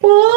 Well,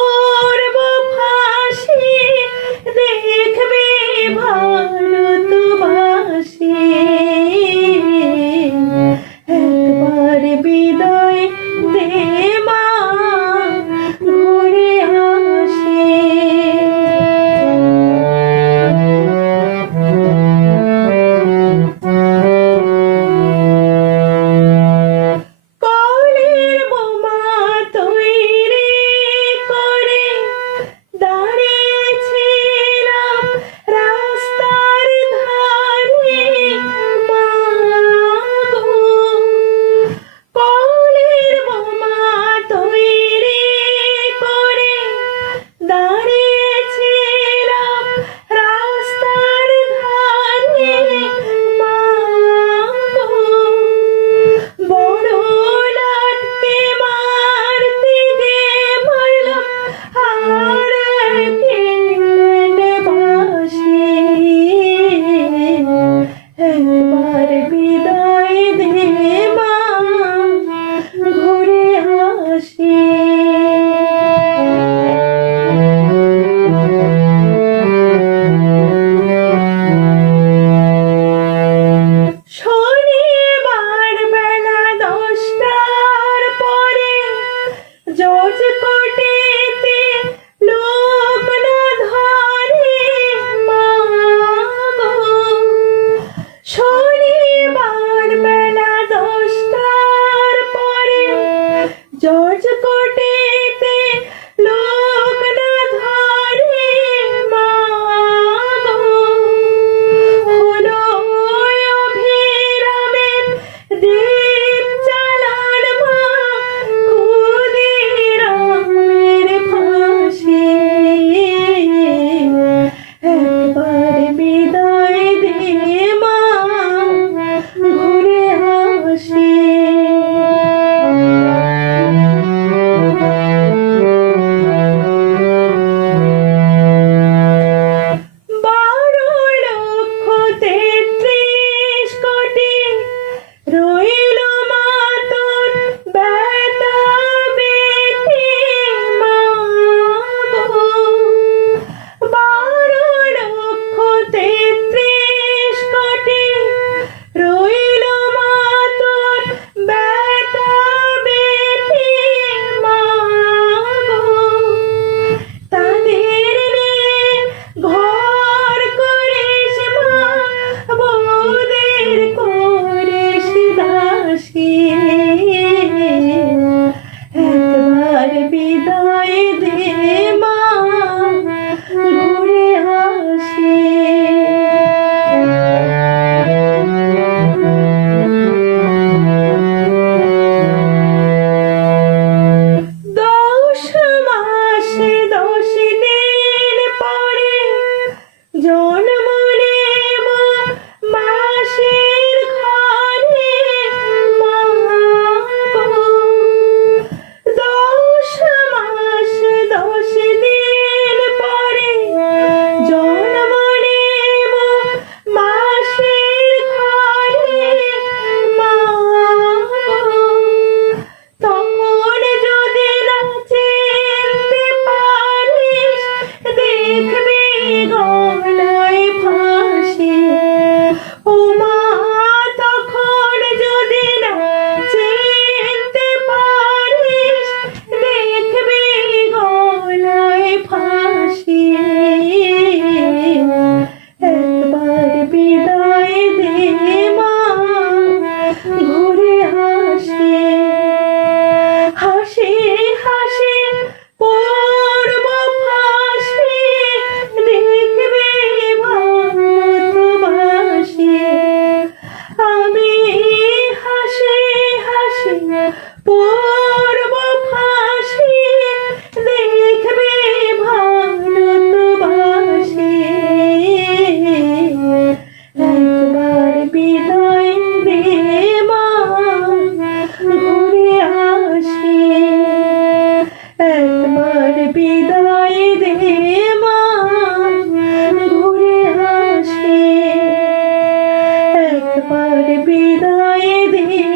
পারবি বিদায় দিয়ে